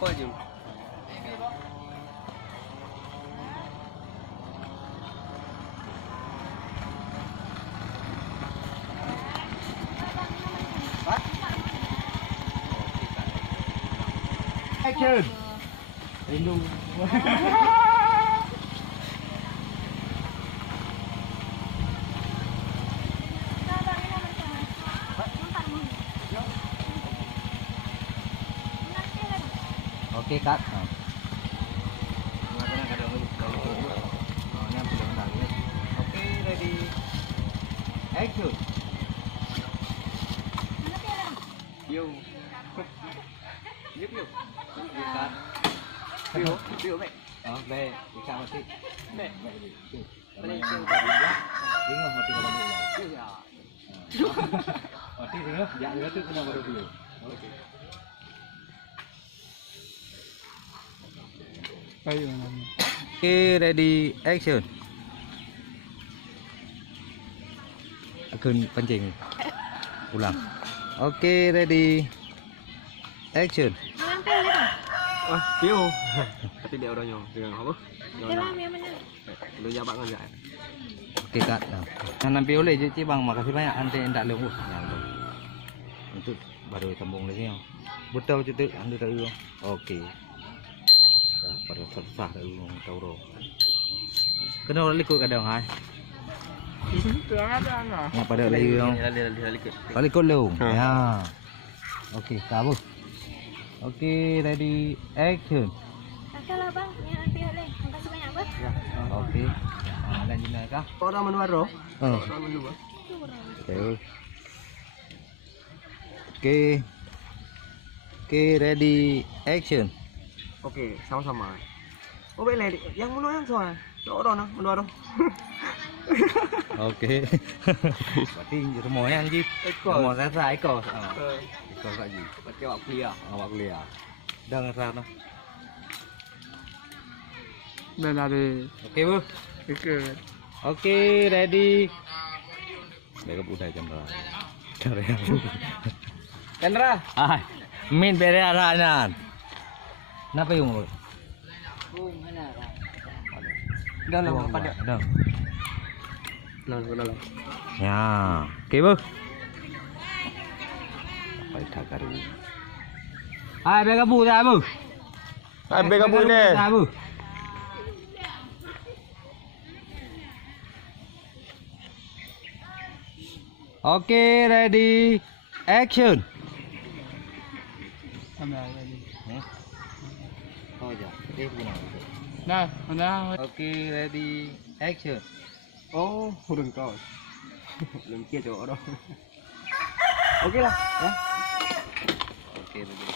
apa je? Action. Rindu. Oke, Kak. Oke, ready. Action. Yêu. Giúp yêu. Yêu, yêu mẹ. Về, đi sang một tí. Mẹ. Đây kêu cái gì á? Tiếng không một tí là bao nhiêu? Yêu dạ. Một tí nữa, dạ nữa tức là bao nhiêu? Okay, ready, action. Akan pancing. Ulang. Okay, ready, action. Yêu. Tapi dia udah nyong, dengan apa? Lu jawab kan enggak? Oke, Kak. Nah, nanti oleh je Bang, makasih banyak. Nanti enggak lemu. Untuk baru sambung lagi ya. Betul je tu, anda tahu. Okey. Dah pada susah dulu tahu. Kena orang ikut kadang hai. Nak pada lagi dong. Kali ikut lu. Ya. Okey, kamu. Okey, ready, action. Salah bang, yang ambil oleh. Makasih banyak bang. Okey. Lanjut kah? Orang menuaro. Orang menuaro. Okey. Okey. Okey, ready, action. Okey, sama-sama. Oh, boleh. Yang mana yang soal? Orang menuaro. Okey. Berarti semuanya anjir. Semua saya ekor. Ekor kat ji. Pakai awak kuliah. Awak kuliah. Dah ngerasa noh. Dah ada. Okey, Bu. Okey. Okey, ready. Mereka budaya Chandra. Chandra. Ah, min bere aranan. Napa yung mo? Dah lah, apa dia? Dah. Dah lah. Ya. Okey, Bu. Sampai tak karu. Hai, bega bu dah, Bu. Hai, bega bu ni. Dah, Bu. Okey, ready, action. Oh ya, dia guna. Nah. Okey, ready, action. Oh, hurung kau. Belum kia cowok dah. Okey lah, ya. Okey, ready.